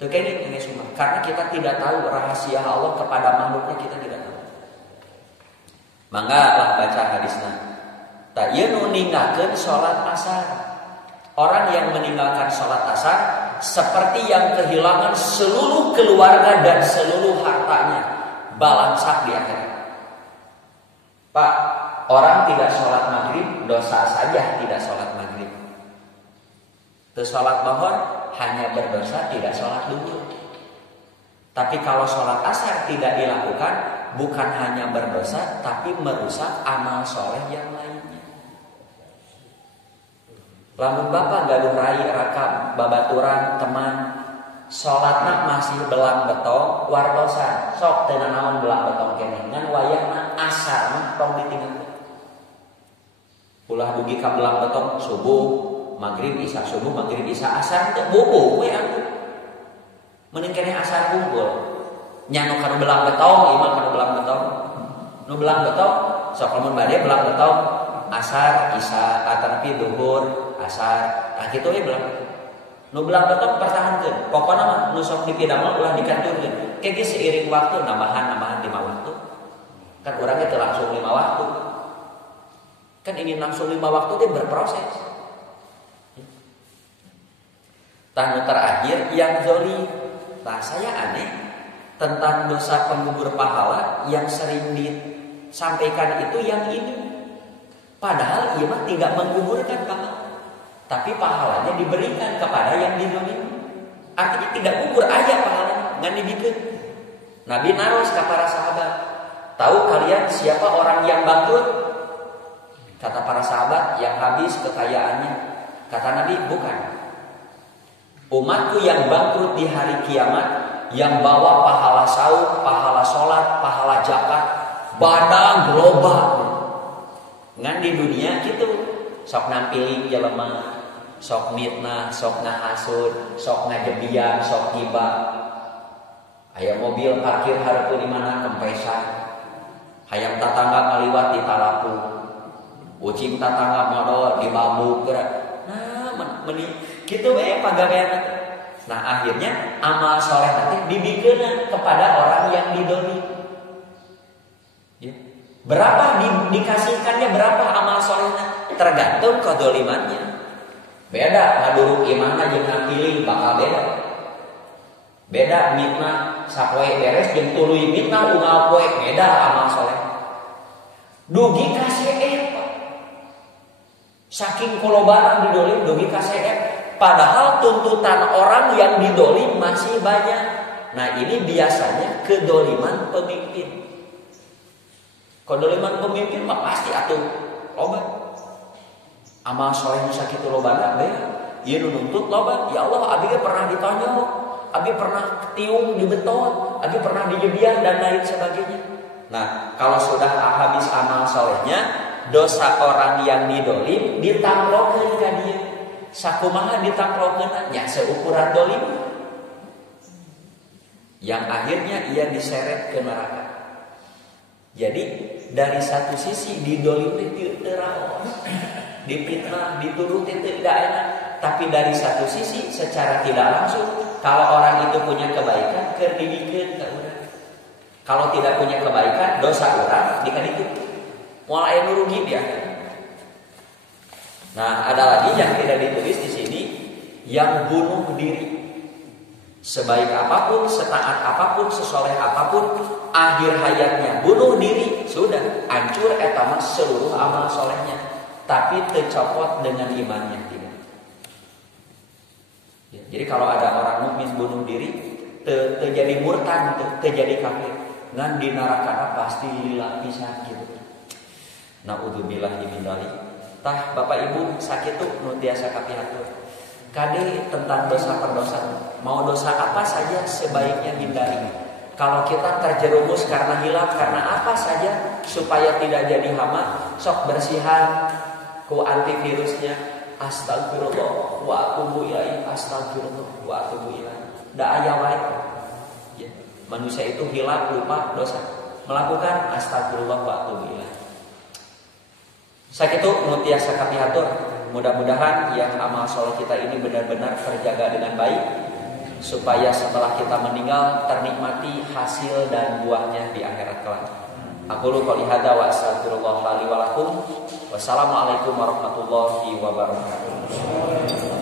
Tuh kayak ini sumpah. Karena kita tidak tahu rahasia Allah kepada makhluknya, kita tidak tahu. Mangga lah baca hadisna. Ta ieu nu ninggalkeun salat asar. Orang yang meninggalkan salat asar seperti yang kehilangan seluruh keluarga dan seluruh hartanya, balamsak di akhirat. Pak, orang tidak sholat maghrib dosa saja tidak sholat maghrib. Terus sholat mohon hanya berdosa tidak sholat duhur. Tapi kalau sholat asar tidak dilakukan bukan hanya berdosa tapi merusak amal soleh yang lainnya. Lamun bapak gaduh rai raka babaturan teman sholatna masih belang betong wardosa sok teu naon belang betong keneh ngan wayahna asar mah tong ditinggalkeun. Ulah dugi ka belang betong subuh maghrib isya subuh maghrib isya asar teh bubuh we aku. Mending keneh asar kumpul. Nya nu kana belang betong ieu mah kana belang betong. Nu belang betong sok lamun bade belang betong asar isya atapi duhur asar, nah gitu ya belang. Nu belang betong pertahankeun. Pokona mah nu sok dipidamel ulah dikanturkeun. Kege seiring waktu nambahan 5 waktu. Kan urang teh langsung 5 waktu. Kan ini langsung 5 waktu dia berproses. Tanu terakhir yang zalim. Nah, saya aneh tentang dosa penggugur pahala yang sering disampaikan itu yang ini. Padahal ia mah tidak menggugurkan pahala. Tapi pahalanya diberikan kepada yang dizalimi. Artinya tidak gugur aja pahalanya, ngan dibikeun. Nabi naros ke para sahabat, tahu kalian siapa orang yang bangkrut? Kata para sahabat, yang habis kekayaannya. Kata Nabi, bukan. Umatku yang bangkrut di hari kiamat, yang bawa pahala saum, pahala sholat, pahala zakat, badang global. Ngan di dunia gitu, sok nampilin jelema, sok mitnah, sok ngahasud, sok ngajebian, sok gibah. Aya mobil parkir hareupeun di mana kempesan. Hayang tatangga ngaliwat di talapu. Ucing tatangga modal di bambu gerak. Nah, meni kitu we pagawean. Nah, akhirnya amal soleh nanti dibikeun kepada orang yang didoli. Ya. Berapa dikasihkannya berapa amal solehnya? Tergantung kedolimannya. Beda ngaduruk imanna jeung ngampilih bakal beda. Beda mitnah sapoe beres jeung tuluy mitnah unggal poe beda amal soleh. Dugi ka CF. Saking kolobaran didolim dugi ka CF. Padahal tuntutan orang yang didolim masih banyak. Nah, ini biasanya kedoliman pemimpin. Kedoliman pemimpin mah pasti atuh loba. Amal soleh nu sakitu lobana beda. Ieu nu nuntut loba. Ya Allah, abi pernah ditanya. Abi pernah tiung di beton, abi pernah dijebian dan lain sebagainya. Nah, kalau sudah habis amal solehnya, dosa orang yang didolim ditanglokeun ka dia. Sakumaha ditanglokeun nya seukuran dolim. Yang akhirnya ia diseret ke neraka. Jadi dari satu sisi didolim teu teraon, dipitnah, dituduh teu tidak enak, tapi dari satu sisi secara tidak langsung kalau orang itu punya kebaikan, kedidikeun ka urang. Kalau tidak punya kebaikan, dosa urang dikadikeun. Moal aya nu rugi dia. Nah, ada lagi yang tidak ditulis di sini, yang bunuh diri. Sebaik apapun, setaat apapun, sesoleh apapun, akhir hayatnya bunuh diri, sudah hancur eta mah seluruh amal solehnya. Tapi tercopot dengan imannya tidak. Ya, jadi kalau ada orang mukmin bunuh diri, terjadi murtad, terjadi kafir, ngan di neraka pasti lila pisan gitu. Naudzubillahi min dzalik. Tah Bapak Ibu sakitu nu tiasa kapihatur. Kade tentang dosa perdosa. Mau dosa apa saja sebaiknya hindari. Kalau kita terjerumus karena hilaf karena apa saja supaya tidak jadi hama, sok bersihan ku antivirusnya. Astagfirullah wa atubu ilaih, astagfirullah wa atubu ilaih. Da aya wae. Ya, manusia itu hilaf, lupa, dosa. Melakukan astagfirullah wa atubu ilaih. Sakitu nu tiasa kapihatur. Mudah-mudahan yang amal soleh kita ini benar-benar terjaga dengan baik, supaya setelah kita meninggal ternikmati hasil dan buahnya di akhirat kelak. Aqulu qouli hadza wa astaghfirullah li wa lakum. Wassalamualaikum warahmatullahi wabarakatuh.